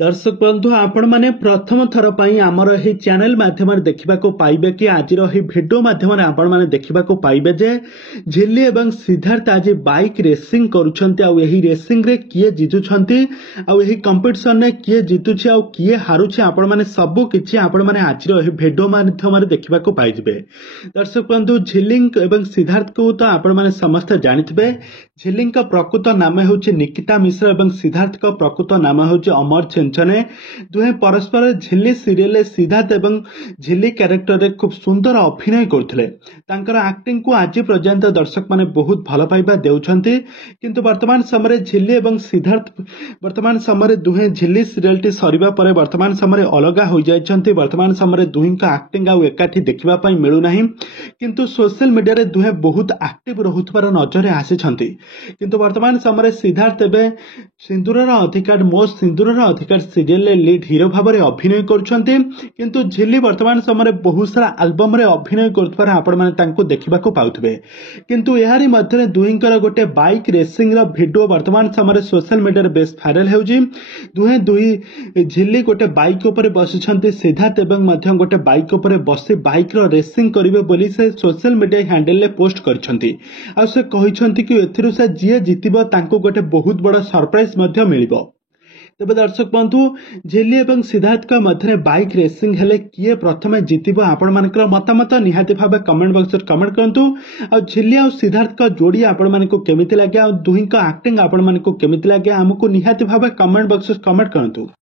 दर्शक बंधु आपण माने प्रथम थर पई आमर ही चैनल माध्यम देखा पाइबे कि आज भिडियो माध्यम आपण माने देखा पाइबे जे झिल्ली एवं सिद्धार्थ आज बाइक रेसिंग करुछंती आ एही रेसिंग रे किए जितुछंती आ एही कंपटीशन रे किए जितुछि आ किए हारुछि आपण माने सब किछि आपण माने आज एही भिडियो माध्यम देखा पाइबे। दर्शक बंधु झिल्ली एवं सिद्धार्थ को तो आपण माने समस्त जानिथिबे। झिल्ली का प्रकृत नाम होछि निकिता मिश्र एवं सिद्धार्थ का प्रकृत नाम होछि अमर चेंचने। दुहे परस्पर झिल्ली सीरियल सिद्धार्थ एवं झिल्ली कैरेक्टर रे खूब सुंदर अभिनय करथिले। तांकर एक्टिंग को आज पर्यंत दर्शक माने बहुत भल पाइबा देउछंती, किंतु वर्तमान समय झिल्ली एवं सिद्धार्थ वर्तमान समय दुहे झिल्ली सीरियल टी सरीबा परे वर्तमान समय अलगा हो जाइछंती। वर्तमान समय दुही का एक्टिंग आ एकाठी देखिबा पई मिलु नाही, किंतु सोशल मीडिया रे दुहे बहुत एक्टिव रहुथबार नजर आसीछंती। किंतु वर्तमान समय सिद्धार्थ एबे सिंदूरर अधिकार मो सिंदूरर अधिकार सीरियल लीड हीरो भाव में अभिनय करुछंती, किंतु झिल्ली वर्तमान समय बहुत सारा एल्बम रे अभिनय करथबार आपण माने तांको देखिबाको पाउथबे। किंतु एहारी मध्यरे दुहींकर गोटे बाइक रेसिंग रो वीडियो वर्तमान समय सोशल मीडिया रे बेस वायरल हेउजी। दुही झिल्ली गोटे बाइक ऊपर बसिछंती, सिद्धार्थ एवं मध्य गोटे बाइक ऊपर बसी बाइक रो रेसिंग करिवे बोली से सोशल मीडिया हैंडल ले पोस्ट करिछंती। आ से कहिछंती कि एथिरु से जे जितिबो तांको गोटे बहुत बड़ सरप्राइज मध्य मिलिबो। तेज दर्शक बंधु झिल्ली एवं सिद्धार्थ का मध्य बाइक रेसिंग हेले किए प्रथम जितिबो आपण मानकर मतामत निहाती भाबे कमेंट बॉक्स रे कमेंट करंतु। आ झिल्ली और सिद्धार्थ का जोड़ी आपण मानको केमिति लागे आ दुही का एक्टिंग आपण मानको केमिति लागे हमको निहाती भाबे कमेंट बॉक्स रे कमेंट करंतु।